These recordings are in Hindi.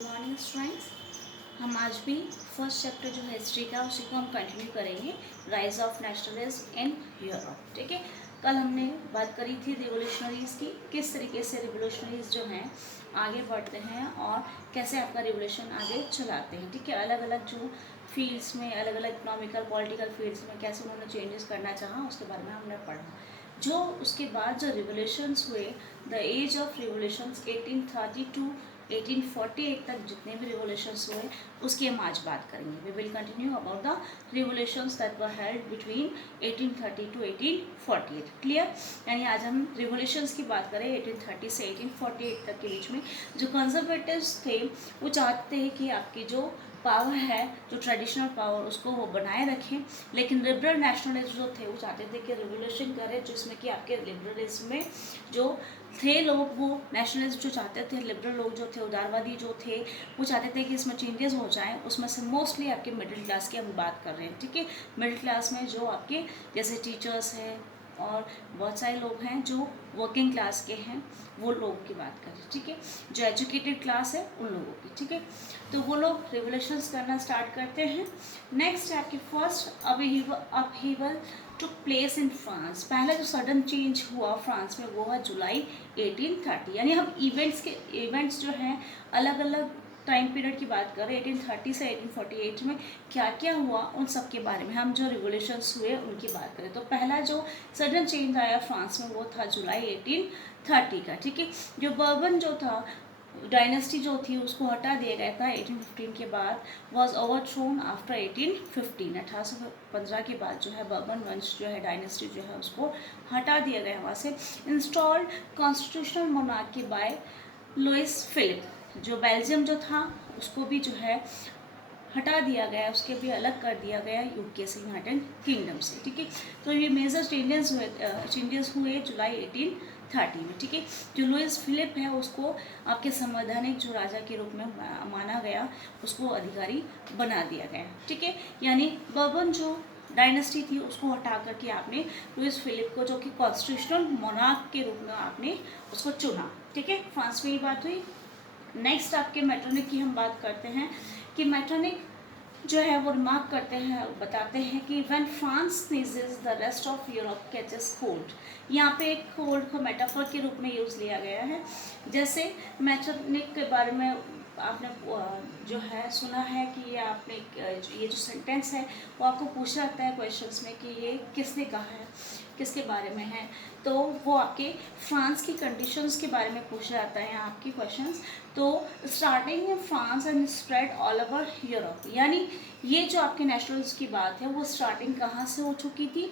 मॉर्निंग स्टूडेंट्स, हम आज भी फर्स्ट चैप्टर जो है हिस्ट्री का उसी को हम कंटिन्यू करेंगे, rise of nationalism in Europe. ठीक है, कल हमने बात करी थी रिवोल्यूशनरीज की, किस तरीके से रिवोल्यूशनरीज जो हैं आगे बढ़ते हैं और कैसे आपका रिवोल्यूशन आगे चलाते हैं। ठीक है, अलग अलग जो फील्ड्स में, अलग अलग इकोनॉमिकल पॉलिटिकल फील्ड्स में कैसे उन्होंने चेंजेस करना चाहा उसके बारे में हमने पढ़ा। जो उसके बाद जो रिवोल्यूशंस हुए, the age of revolutions 1830 to 1848 तक जितने भी रिवोल्यूशंस हुए उसकी हम आज बात करेंगे। We will continue about the revolutions that were held between 1830 to 1848। Clear? यानी आज हम रिवोल्यूशंस की बात करें 1830 से 1848 तक के बीच में। जो कंजर्वेटिव्स थे वो चाहते हैं कि आपकी जो पावर है, जो ट्रेडिशनल पावर, उसको वो बनाए रखें, लेकिन लिबरल नेशनलिस्ट जो थे वो चाहते थे कि रिवोल्यूशन करें जिसमें कि आपके लिबरलिज्म में जो थे लोग, वो नेशनलिस्ट जो चाहते थे, लिबरल लोग जो थे, उदारवादी जो थे, वो चाहते थे कि इसमें चेंजेस हो जाएं। उसमें से मोस्टली आपके मिडिल क्लास की हम बात कर रहे हैं। ठीक है, मिडिल क्लास में जो आपके जैसे टीचर्स हैं और बहुत सारे लोग हैं जो वर्किंग क्लास के हैं, वो लोगों की बात करें। ठीक है, जो एजुकेटेड क्लास है उन लोगों की। ठीक है, तो वो लोग रिवोल्यूशंस करना स्टार्ट करते हैं। नेक्स्ट है आपकी first upheaval took place in France. पहला जो सडन चेंज हुआ फ्रांस में वो हुआ जुलाई 1830। यानी हम इवेंट्स जो हैं अलग अलग टाइम पीरियड की बात करें 1830 से 1848 में क्या क्या हुआ उन सब के बारे में, हम जो रिवोल्यूशंस हुए उनकी बात करें तो पहला जो सडन चेंज आया फ्रांस में वो था जुलाई 1830 का। ठीक है, जो बर्बन जो था डायनेस्टी जो थी उसको हटा दिया गया था 1815 के बाद, वॉज ओवरथ्रोन आफ्टर 1815। 1815 के बाद जो है बर्बन वंश जो है डायनेस्टी जो है उसको हटा दिया गया वहाँ से। Installed constitutional monarchy by Louis Philippe. जो बेल्जियम जो था उसको भी जो है हटा दिया गया, उसके भी अलग कर दिया गया यूके से, यूनाइटेड किंगडम से। ठीक है, तो ये मेजर चेंजेस हुए जुलाई 1830 में। ठीक है, जो लुइस फिलिप है उसको आपके संवैधानिक जो राजा के रूप में माना गया, उसको अधिकारी बना दिया गया। ठीक है, यानी बर्बन जो डायनेस्टी थी उसको हटा करके आपने लुइस फिलिप को, जो कि कॉन्स्टिट्यूशनल मोनार्क के रूप में आपने उसको चुना। ठीक है, फ्रांस में ये बात हुई। नेक्स्ट आपके मैट्रोनिक की हम बात करते हैं कि मैट्रोनिक जो है वो रिमार्क करते हैं, बताते हैं कि when France sneezes the rest of Europe catches cold. यहाँ पे एक कोल्ड को मेटाफर के रूप में यूज़ लिया गया है। जैसे मैट्रोनिक के बारे में आपने जो है सुना है कि ये जो सेंटेंस है वो आपको पूछा जाता है क्वेश्चंस में कि ये किसने कहा है, किसके बारे में है, तो वो आपके फ्रांस की कंडीशंस के बारे में पूछा जाता है यहाँ आपकी क्वेश्चंस। तो starting in France and spread all over Europe, यानी ये जो आपके नेशनल्स की बात है वो स्टार्टिंग कहाँ से हो चुकी थी,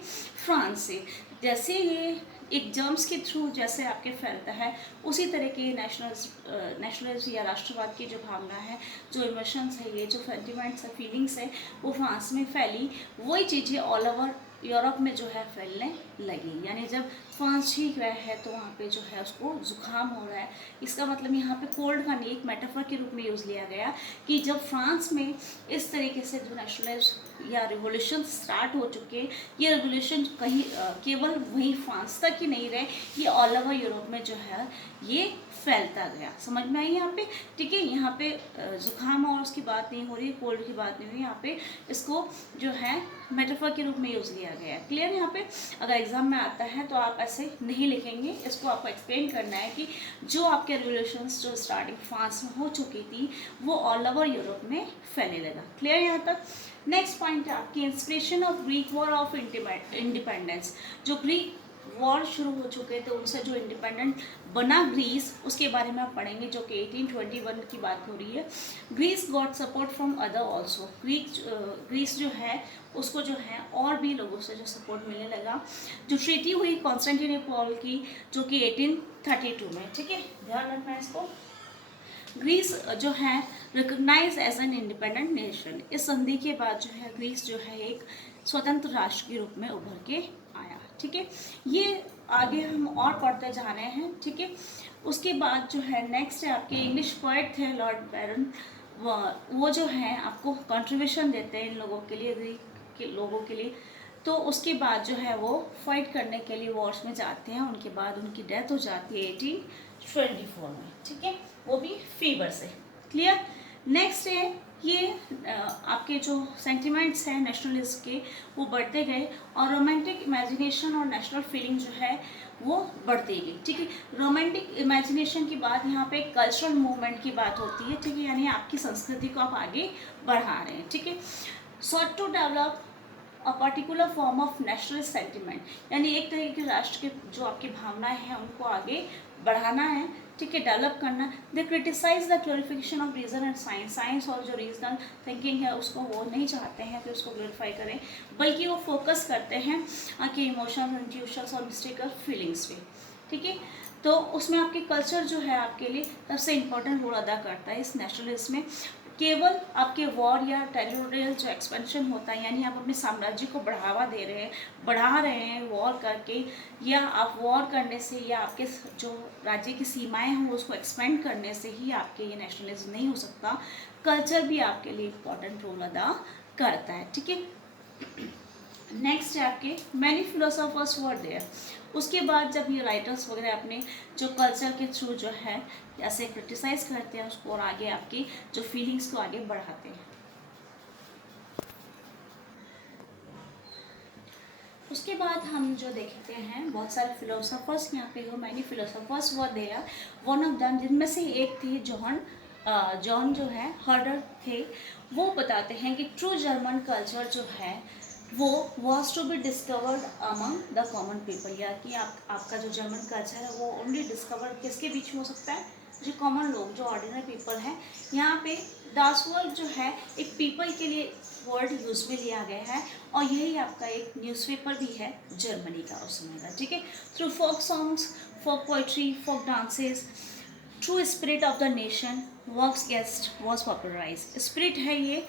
फ्रांस से। जैसे ये एक जर्म्स के थ्रू जैसे आपके फैलता है उसी तरह के नेशनलिज्म या राष्ट्रवाद की जो भावना है, जो इमोशंस है, ये जो सेंटिमेंट्स है, फीलिंग्स है, वो फ्रांस में फैली। वही चीज़ें ऑल ओवर यूरोप में जो है फैलने लगी। यानी जब फ्रांस ठीक रहा है तो वहाँ पे जो है उसको जुकाम हो रहा है। इसका मतलब यहाँ पे कोल्ड का नहीं, एक मेटाफर के रूप में यूज़ लिया गया कि जब फ्रांस में इस तरीके से जो नेशनलिज्म या रिवोल्यूशन स्टार्ट हो चुके, ये रिवोल्यूशन कहीं केवल वहीं फ्रांस तक ही नहीं रहे, ये ऑल ओवर यूरोप में जो है ये फैलता गया। समझ में आई यहाँ पे? ठीक है, यहाँ पे जुकाम और उसकी बात नहीं हो रही, कोल्ड की बात नहीं हो रही, यहाँ पे इसको जो है मेटाफर के रूप में यूज़ लिया गया है। क्लियर? यहाँ पे अगर एग्जाम में आता है तो आप ऐसे नहीं लिखेंगे, इसको आपको एक्सप्लेन करना है कि जो आपके रिवोल्यूशंस जो स्टार्टिंग फ्रांस में हो चुकी थी वो ऑल ओवर यूरोप में फैलने लगा। क्लियर यहाँ तक? नेक्स्ट पॉइंट है आपकी inspiration of Greek war of independence. जो ग्रीक वॉर शुरू हो चुके थे उनसे जो इंडिपेंडेंट बना ग्रीस, उसके बारे में आप पढ़ेंगे, जो कि 1821 की बात हो रही है। Greece got support from other also. Greece जो है उसको जो है और भी लोगों से जो सपोर्ट मिलने लगा। जो ट्रीटी हुई कॉन्स्टेंटिनोपल की, जो कि 1832 में। ठीक है, ध्यान रखना है इसको। ग्रीस जो है recognise as an independent nation. इस संधि के बाद जो है ग्रीस जो है एक स्वतंत्र राष्ट्र के रूप में उभर के आया। ठीक है, ये आगे हम और पढ़ते जा रहे हैं। ठीक है, उसके बाद जो है नेक्स्ट है आपके इंग्लिश पोएट थे लॉर्ड बैरन। वो जो है आपको कंट्रीब्यूशन देते हैं इन लोगों के लिए, ग्रीक के लोगों के लिए। तो उसके बाद जो है वो फाइट करने के लिए वॉर्स में जाते हैं, उनके बाद उनकी डेथ हो जाती है 1824 में। ठीक है, वो भी फीवर से। क्लियर? नेक्स्ट है ये आपके जो सेंटिमेंट्स हैं नेशनलिस्ट के वो बढ़ते गए और रोमांटिक इमेजिनेशन और नेशनल फीलिंग जो है वो बढ़ती गई। ठीक है, रोमांटिक इमेजिनेशन की बात यहाँ पे कल्चरल मूवमेंट की बात होती है। ठीक है, यानी आपकी संस्कृति को आप आगे बढ़ा रहे हैं। ठीक है, sought to develop a particular form of national sentiment, यानी एक तरीके के राष्ट्र के जो आपकी भावनाएं हैं उनको आगे बढ़ाना है। ठीक है, डेवलप करना। They criticise the glorification of reason and science, science और जो रीजनल थिंकिंग है उसको वो नहीं चाहते हैं कि उसको ग्लोरीफाई करें, बल्कि वो फोकस करते हैं आपके इमोशंस, इंट्यूशंस और मिस्टिकल फीलिंग्स पे। ठीक है, तो उसमें आपके कल्चर जो है आपके लिए सबसे इम्पोर्टेंट रोल अदा करता है इस नेशनलिज्म में। केवल आपके वॉर या टेरिटोरियल जो एक्सपेंशन होता है, यानी आप अपने साम्राज्य को बढ़ावा दे रहे हैं, बढ़ा रहे हैं वॉर करके, या आप वॉर करने से या आपके जो राज्य की सीमाएं हैं उसको एक्सपेंड करने से ही आपके ये नेशनलिज्म नहीं हो सकता। कल्चर भी आपके लिए इम्पोर्टेंट रोल अदा करता है। ठीक है, नेक्स्ट है आपके मैनी फिलोसोफर्स वर देयर। उसके बाद जब ये राइटर्स वगैरह अपने जो कल्चर के थ्रू जो है ऐसे क्रिटिसाइज करते हैं उसको और आगे आपकी जो फीलिंग्स को आगे बढ़ाते हैं। उसके बाद हम जो देखते हैं बहुत सारे फिलोसोफर्स यहाँ पे हो, many philosophers were there. One of them, जिनमें से एक थे जॉन जो है हर्डर थे। वो बताते हैं कि ट्रू जर्मन कल्चर जो है वो was to be discovered among the common people, या कि आपका जो जर्मन कल्चर है वो ओनली डिस्कवर किसके बीच में हो सकता है, जो कॉमन लोग, जो ऑर्डिनरी पीपल हैं। यहाँ पे दास वर्ड जो है एक पीपल के लिए वर्ड यूज में लिया गया है, और यही आपका एक न्यूज़पेपर भी है जर्मनी का उस समय का। ठीक है, through folk songs, folk poetry, folk dances, true spirit of the nation works guest was popularise. Spirit है ये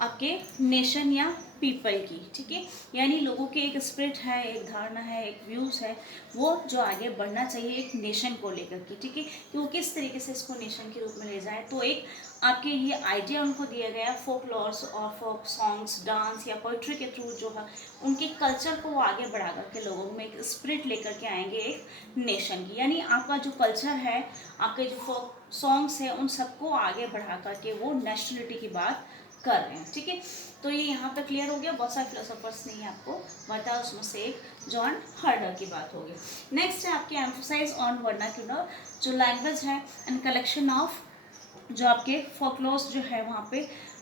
आपके नेशन या पीपल की। ठीक है, यानी लोगों की एक स्पिरिट है, एक धारणा है, एक व्यूज़ है, वो जो आगे बढ़ना चाहिए एक नेशन को लेकर के। ठीक है, कि वो किस तरीके से इसको नेशन के रूप में ले जाए, तो एक आपके ये आइडिया उनको दिया गया फोक लॉर्स और फोक सॉन्ग्स, डांस या पोइट्री के थ्रू जो है उनके कल्चर को वो आगे बढ़ा करके लोगों में एक स्पिरिट लेकर के आएंगे एक नेशन की। यानी आपका जो कल्चर है, आपके जो फोक सॉन्ग्स है, उन सबको आगे बढ़ा करके वो नेशनलिटी की बात कर रहे हैं। ठीक है, तो ये यहाँ पे क्लियर हो गया। बहुत सारे फिलोसोफर्स ने आपको बताया, उसमें से एक जॉन हर्डर की बात होगी। नेक्स्ट है आपके एम्फोसाइज ऑन वर्नाक्यूलर, जो लैंग्वेज है एंड कलेक्शन ऑफ जो आपके फोकलोर्स जो है वहाँ पे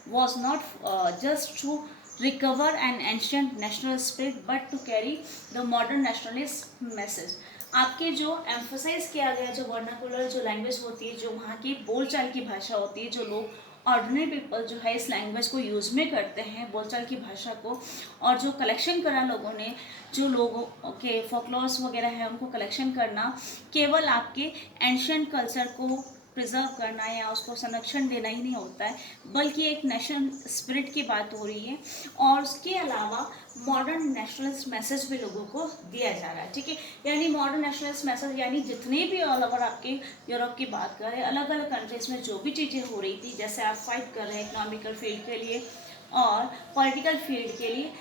was not just to recover an ancient national spirit but to carry the modern nationalist message. आपके जो एम्फोसाइज किया गया जो वर्नाकुलर जो लैंग्वेज होती है, जो वहाँ की बोलचाल की भाषा होती है, जो लोग ऑर्डिनरी पीपल जो है इस लैंग्वेज को यूज़ में करते हैं बोलचाल की भाषा को, और जो कलेक्शन करा लोगों ने, जो लोगों के फोकलोर्स वगैरह है उनको कलेक्शन करना, केवल आपके एंशियंट कल्चर को प्रिजर्व करना या उसको संरक्षण देना ही नहीं होता है, बल्कि एक नेशनल स्पिरिट की बात हो रही है, और उसके अलावा मॉडर्न नेशनलिस्ट मैसेज भी लोगों को दिया जा रहा है। ठीक है, यानी मॉडर्न नेशनलिस्ट मैसेज, यानी जितने भी ऑल ओवर आपके यूरोप की बात करें, अलग अलग कंट्रीज में जो भी चीज़ें हो रही थी, जैसे आप फाइट कर रहे हैं इकोनॉमिकल फील्ड के लिए और पॉलिटिकल फील्ड के लिए,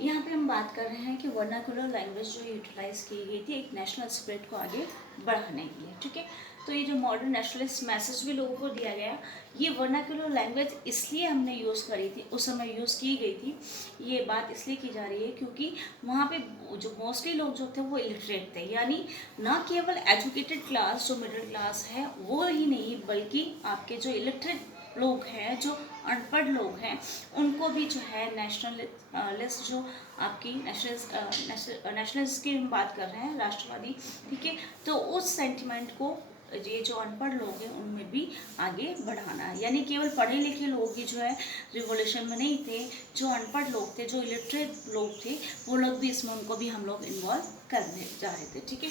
यहाँ पे हम बात कर रहे हैं कि वर्नाकुलर लैंग्वेज जो यूटिलाइज की गई थी एक नेशनल स्पिरिट को आगे बढ़ाने के लिए। ठीक है, तो ये जो मॉडर्न नेशनलिस्ट मैसेज भी लोगों को दिया गया, ये वर्नाकुलर लैंग्वेज इसलिए हमने यूज़ करी थी, उस समय यूज़ की गई थी, ये बात इसलिए की जा रही है क्योंकि वहाँ पे जो मोस्टली लोग जो थे वो इलिटरेट थे, यानी ना केवल एजुकेटेड क्लास जो मिडिल क्लास है वो ही नहीं, बल्कि आपके जो इलिटरेट लोग हैं, जो अनपढ़ लोग हैं, उनको भी जो है नेशनलिस्ट जो आपकी नेशनलिस्ट की हम बात कर रहे हैं, राष्ट्रवादी। ठीक है, तो उस सेंटिमेंट को ये जो अनपढ़ लोग हैं उनमें भी आगे बढ़ाना है, यानी केवल पढ़े लिखे लोग ही जो है रिवॉल्यूशन में नहीं थे, जो अनपढ़ लोग थे, जो इलिटरेट लोग थे, वो लोग भी इसमें उनको भी हम लोग इन्वॉल्व करने जा रहे थे। ठीक है,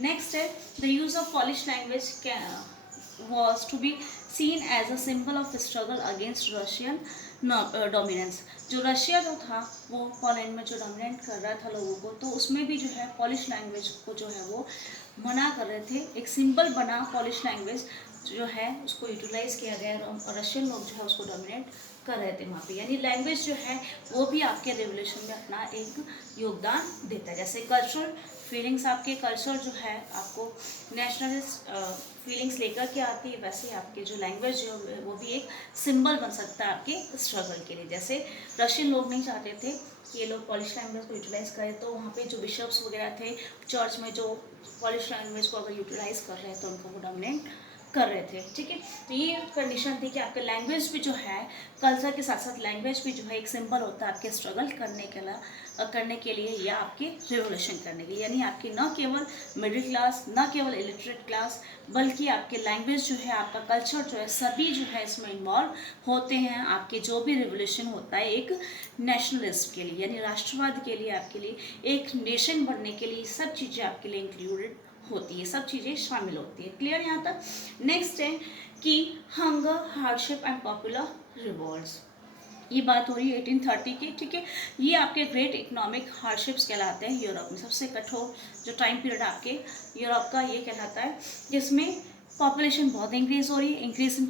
नेक्स्ट है the use of polish language was to be seen as a symbol of struggle against Russian dominance। जो रशिया जो था वो पोलैंड में जो डोमिनेट कर रहा था लोगों को, तो उसमें भी जो है पॉलिश लैंग्वेज को जो है वो मना कर रहे थे, एक सिंबल बना पॉलिश लैंग्वेज जो है उसको यूटिलाइज किया गया, और रशियन लोग जो है उसको डोमिनेट कर रहे थे वहाँ पे, यानी लैंग्वेज जो है वो भी आपके रेवोल्यूशन में अपना एक योगदान देता है। जैसे कल्चरल फीलिंग्स आपके कल्चर जो है आपको नेशनलिस्ट फीलिंग्स लेकर के आती है, वैसे आपके जो लैंग्वेज जो है वो भी एक सिंबल बन सकता है आपके स्ट्रगल के लिए। जैसे रशियन लोग नहीं चाहते थे कि ये लोग पॉलिश लैंग्वेज को यूटिलाइज करें, तो वहाँ पे जो बिशप्स वगैरह थे चर्च में, जो पॉलिश लैंग्वेज को अगर यूटिलाइज कर रहे हैं तो उनको वो डोमिनेट कर रहे थे। ठीक है, तो ये कंडीशन थी कि आपका लैंग्वेज भी जो है, कल्चर के साथ साथ लैंग्वेज भी जो है एक सिंबल होता है आपके स्ट्रगल करने के लिए या आपके रिवोल्यूशन करने के लिए। यानी आपकी न केवल मिडिल क्लास, न केवल इलिटरेट क्लास, बल्कि आपके लैंग्वेज जो है, आपका कल्चर जो है, सभी जो है इसमें इन्वॉल्व होते हैं। आपके जो भी रिवोल्यूशन होता है एक नेशनलिस्ट के लिए, यानी राष्ट्रवाद के लिए, आपके लिए एक नेशन बनने के लिए, सब चीज़ें आपके लिए इंक्लूडेड होती है, सब चीज़ें शामिल होती है। क्लियर यहाँ तक? नेक्स्ट है कि hunger, hardship and popular revolts. ये बात हो रही है 1830 की। ठीक है, ये आपके ग्रेट इकोनॉमिक हार्डशिप्स कहलाते हैं। यूरोप में सबसे कठोर जो टाइम पीरियड आपके यूरोप का ये कहलाता है, जिसमें पॉपुलेशन बहुत इंक्रीज हो रही है। इंक्रीज इन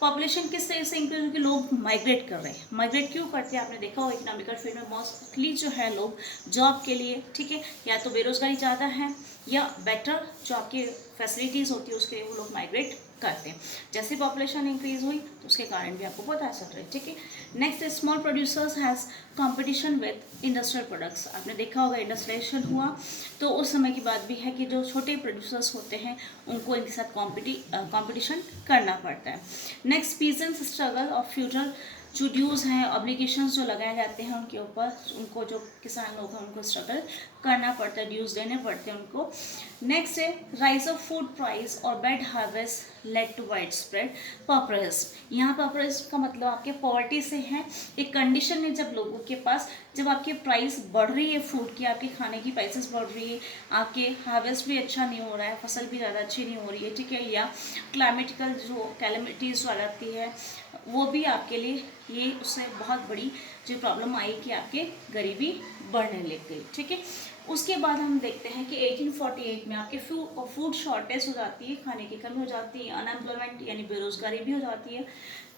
पॉपुलेशन किस तरह से इंक्रीज होगी? लोग माइग्रेट कर रहे हैं। माइग्रेट क्यों करते हैं? आपने देखा हो इकोनॉमिकल फील्ड में मोस्टली जो है लोग जॉब के लिए, ठीक है, या तो बेरोजगारी ज़्यादा है या बेटर जो आपकी फैसिलिटीज़ होती है उसके लिए वो लोग माइग्रेट करते हैं। जैसे पॉपुलेशन इंक्रीज हुई तो उसके कारण भी आपको पता चल रहा है। ठीक है, next small producers has competition with industrial products. आपने देखा होगा इंडस्ट्रियलाइजेशन हुआ तो उस समय की बात भी है कि जो छोटे प्रोड्यूसर्स होते हैं उनको इनके साथ कंपटीशन करना पड़ता है। Next peasants struggle of future, जो ड्यूज़ हैं, ऑब्लिगेशंस जो लगाए जाते हैं उनके ऊपर, उनको जो किसान लोग हैं उनको स्ट्रगल करना पड़ता है, ड्यूज़ देने पड़ते हैं उनको। नेक्स्ट है राइज ऑफ फूड प्राइस और bad harvest led to wide spread populism. यहाँ पॉपुलिज्म का मतलब आपके पॉवर्टी से है। एक कंडीशन है जब लोगों के पास, जब आपके प्राइस बढ़ रही है फूड की, आपके खाने की प्राइसेस बढ़ रही है, आपके हार्वेस्ट भी अच्छा नहीं हो रहा है, फसल भी ज़्यादा अच्छी नहीं हो रही है, ठीक है, या क्लाइमेटिकल जो कैलेमिटीज़ आ जाती है वो भी आपके लिए ये उससे बहुत बड़ी जो प्रॉब्लम आई कि आपके गरीबी बढ़ने लग गई। ठीक है, उसके बाद हम देखते हैं कि 1848 में आपके फूड शॉर्टेज हो जाती है, खाने की कमी हो जाती है, अनएम्प्लॉयमेंट यानी बेरोजगारी भी हो जाती है।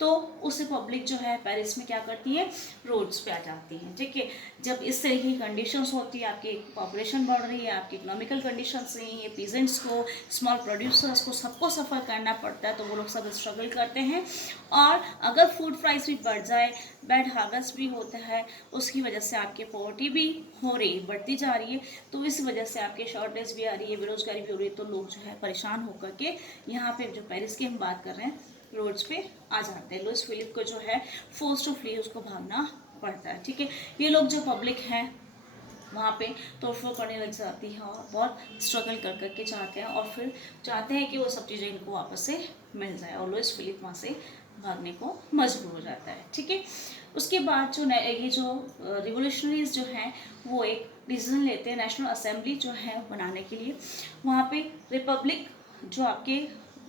तो उससे पब्लिक जो है पेरिस में क्या करती है? रोड्स पे आ जाती है। ठीक है, जब इस तरह की कंडीशंस होती है, आपकी पॉपुलेशन बढ़ रही है, आपकी इकोनॉमिकल कंडीशंस नहीं है, पीजेंट्स को, स्मॉल प्रोड्यूसर्स को, सबको सफ़र करना पड़ता है, तो वो लोग सब स्ट्रगल करते हैं। और अगर फूड प्राइस भी बढ़ जाए, बैड हार्वेस्ट भी होता है, उसकी वजह से आपकी पॉवर्टी भी हो रही है, बढ़ती जा रही है, तो इस वजह से आपके शॉर्टेज भी आ रही है, बेरोजगारी भी हो रही है, तो लोग जो है परेशान होकर के यहाँ पे जो पेरिस की हम बात कर रहे हैं रोड्स पे आ जाते हैं। लुइस फिलिप को जो है फोर्स टू फ्ली, उसको भागना पड़ता है। ठीक है, ये लोग जो पब्लिक हैं वहाँ पे तोड़फोड़ करने लग जाती है और बहुत स्ट्रगल कर करके चाहते हैं, और फिर चाहते हैं कि वो सब चीज़ें इनको वापस से मिल जाए, और लुइस फिलिप वहाँ से भागने को मजबूर हो जाता है। ठीक है, उसके बाद जो ये जो रिवोल्यूशनरीज जो हैं वो एक डिसीजन लेते हैं नेशनल असेंबली जो है बनाने के लिए। वहाँ पे रिपब्लिक जो आपके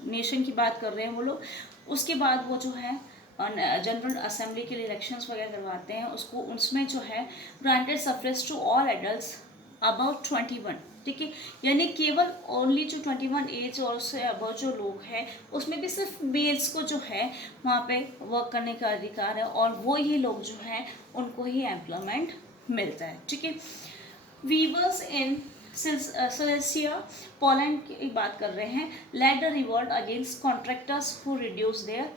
नेशन की बात कर रहे हैं वो लोग, उसके बाद वो जो है जनरल असेंबली के लिए इलेक्शंस वगैरह करवाते हैं, उसको उसमें जो है granted suffrage to all adults about 21। ठीक है, यानी केवल ओनली जो 21 एज और उससे अबाउट जो लोग हैं उसमें भी सिर्फ मेल्स को जो है वहाँ पे वर्क करने का अधिकार है, और वो ही लोग जो हैं उनको ही एम्प्लॉयमेंट मिलता है। ठीक है, वीवर्स इन सिलेसिया पोलैंड की बात कर रहे हैं, led the revolt against contractors who reduce their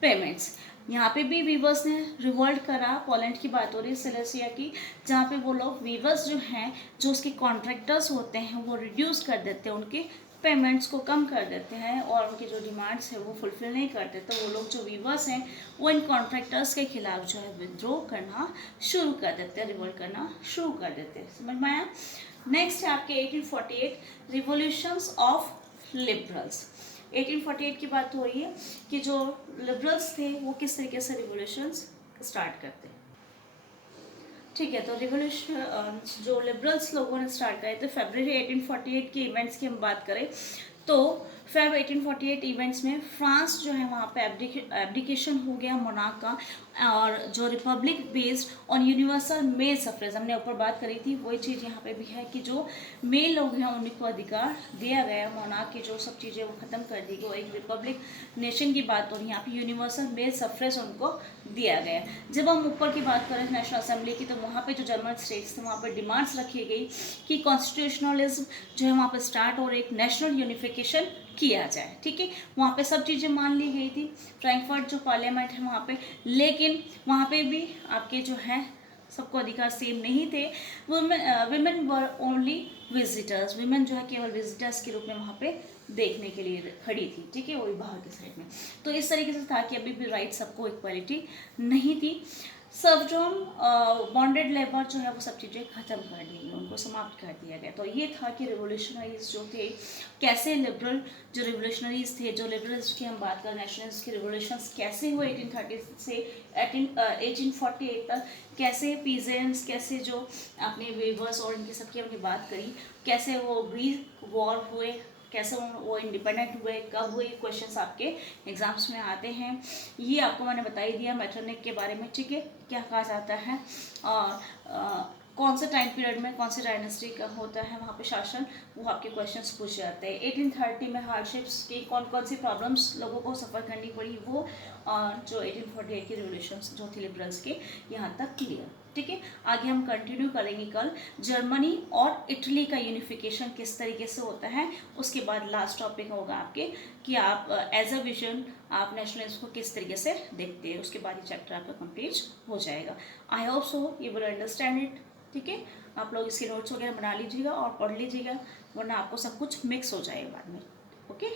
payments. यहाँ पे भी वीवर्स ने रिवोल्ट करा, पोलैंड की बात हो रही है सिलेसिया की, जहाँ पे वो लोग वीवर्स जो हैं, जो उसके कॉन्ट्रैक्टर्स होते हैं, वो रिड्यूस कर देते हैं, उनके पेमेंट्स को कम कर देते हैं और उनकी जो डिमांड्स है वो फुलफिल नहीं करते। तो वो लोग जो वीवर्स हैं वो इन कॉन्ट्रैक्टर्स के खिलाफ जो है विद्रोह करना शुरू कर देते हैं, रिवोल्ट करना शुरू कर देते हैं। समझ में आया? नेक्स्ट है आपके 1848 रिवोल्यूशंस ऑफ लिबरल्स। 1848 की बात हो रही है कि जो लिबरल्स थे वो किस तरीके से रिवोल्यूशंस स्टार्ट करते हैं। ठीक है, तो रिवोल्यूशन जो लिबरल्स लोगों ने स्टार्ट करे थे फरवरी 1848 के इवेंट्स की हम बात करें तो फेब 1848 इवेंट्स में फ्रांस जो है वहाँ पे एब्डिकेशन हो गया मोनार्क का, और जो republic based on universal male suffrage हमने ऊपर बात करी थी, वही चीज़ यहाँ पे भी है कि जो मेल लोग हैं उनको अधिकार दिया गया, मोनार्क की जो सब चीज़ें वो ख़त्म कर दी गई, एक रिपब्लिक नेशन की बात हो रही है यहाँ पे, यूनिवर्सल मेल सफ्रेज उनको दिया गया। जब हम ऊपर की बात करें नेशनल असेंबली की, तो वहाँ पे जो जर्मन स्टेट्स थे वहाँ पे डिमांड्स रखी गई कि कॉन्स्टिट्यूशनलिज्म जो है वहाँ पे स्टार्ट और एक नेशनल यूनिफिकेशन किया जाए। ठीक है, वहाँ पे सब चीज़ें मान ली गई थी, फ्रैंकफर्ट जो पार्लियामेंट है वहाँ पे। लेकिन वहाँ पे भी आपके जो है सबको अधिकार सेम नहीं थे। Women were only visitors, women जो है केवल विजिटर्स के रूप में वहाँ पे देखने के लिए खड़ी थी। ठीक है, वही बाहर के साइड में। तो इस तरीके से था कि अभी भी राइट सबको इक्वालिटी नहीं थी। सर्वडॉम बॉन्डेड लेबर जो है वो सब चीज़ें ख़त्म कर दी गई, उनको समाप्त कर दिया गया। तो ये था कि रिवोल्यूशनरीज जो थे कैसे लिबरल जो रिवोल्यूशनरीज थे, जो लिबरल्स की हम बात करें, नेशनलिस्ट के रिवोल्यूशंस कैसे हुए 1830 से 1848 तक, कैसे पीजेंट्स, कैसे जो अपने वेवर्स और इनकी सबकी हमने बात करी, कैसे वो ग्रीक वॉर हुए, कैसे वो इंडिपेंडेंट हुए, कब हुए, क्वेश्चंस आपके एग्जाम्स में आते हैं। ये आपको मैंने बता ही दिया मेटरनिक के बारे में। ठीक है, क्या कहा जाता है और कौन से टाइम पीरियड में कौन से डायनेस्टी का होता है वहाँ पे शासन, वो आपके क्वेश्चंस पूछे जाते हैं। 1830 में हार्डशिप्स की कौन कौन सी प्रॉब्लम्स लोगों को सफ़र करनी पड़ी, वो और जो 1848 की रिवोल्यूशंस जो थी लिबरल्स के, यहाँ तक क्लियर। ठीक है, आगे हम कंटिन्यू करेंगे कल जर्मनी और इटली का यूनिफिकेशन किस तरीके से होता है। उसके बाद लास्ट टॉपिक होगा आपके कि आप एज अ विजन आप नेशनलिज्म को किस तरीके से देखते हैं। उसके बाद ये चैप्टर आपका कंप्लीट हो जाएगा। I hope so you will understand it. ठीक है, आप लोग इसके नोट्स वगैरह बना लीजिएगा और पढ़ लीजिएगा, वरना आपको सब कुछ मिक्स हो जाएगा बाद में। ओके।